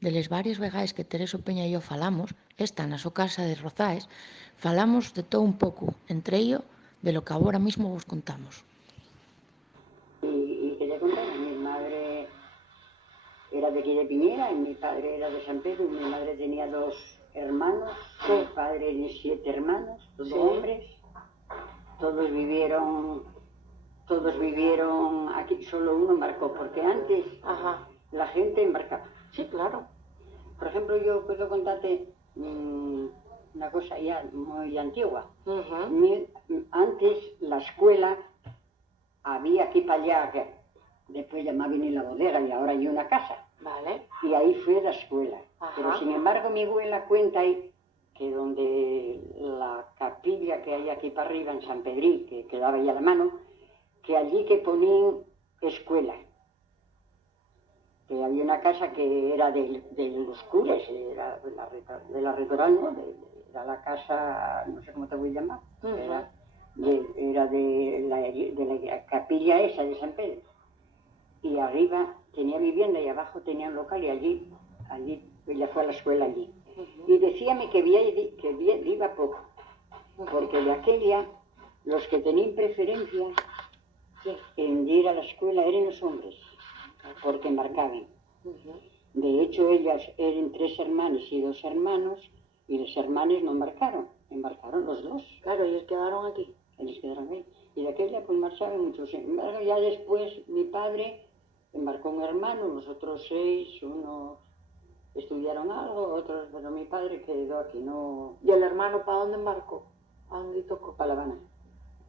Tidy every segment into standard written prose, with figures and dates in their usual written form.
de les varias vegais que Tereso Peña e yo falamos, esta na súa casa de Rozaes, falamos de todo un pouco, entre ello de lo que agora mismo vos contamos. Y quería contar, mi madre era de aquí de Piñera y mi padre era de San Pedro y mi madre tenía 2 hermanos, mi padre y 7 hermanos, todos hombres, todos vivieron aquí, solo uno embarcó, porque antes la gente embarcaba. Sí, claro. Por ejemplo, yo puedo contarte una cosa ya muy antigua. Antes la escuela había aquí para allá, que después llamaban en la bodega y ahora hay una casa. Vale. Y ahí fue la escuela. Ajá. Pero sin embargo mi abuela cuenta ahí que donde la capilla que hay aquí para arriba en San Pedrí, que quedaba ahí a la mano, que allí que ponían escuela. Que había una casa que era de los curas, era de la rectoral, ¿no? Era la casa, no sé cómo te voy a llamar, era de la capilla esa de San Pedro. Y arriba tenía vivienda y abajo tenía un local y allí ella fue a la escuela allí. Y decíame que viva poco, porque de aquella los que tenían preferencia en ir a la escuela eran los hombres, porque embarcaban. De hecho ellas eran 3 hermanas y 2 hermanos y los hermanos no embarcaron los 2. Claro, ellos quedaron aquí. Ellos quedaron ahí. Y de aquella pues marchaban muchos. Bueno, ya después mi padre embarcó un hermano, los otros 6, unos estudiaron algo, otros, pero mi padre quedó aquí, no... ¿Y el hermano para dónde embarcó? ¿A dónde tocó? Para La Habana.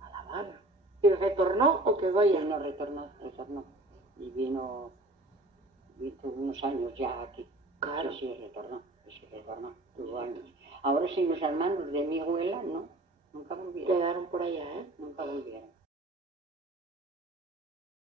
¿A La Habana? ¿Y retornó o quedó allá? Sí, no, retornó. Y vino unos años ya aquí. Claro. Sí, retornó, tuvo años. Ahora sí, los hermanos de mi abuela, no, nunca volvieron. Quedaron por allá, ¿eh? Nunca.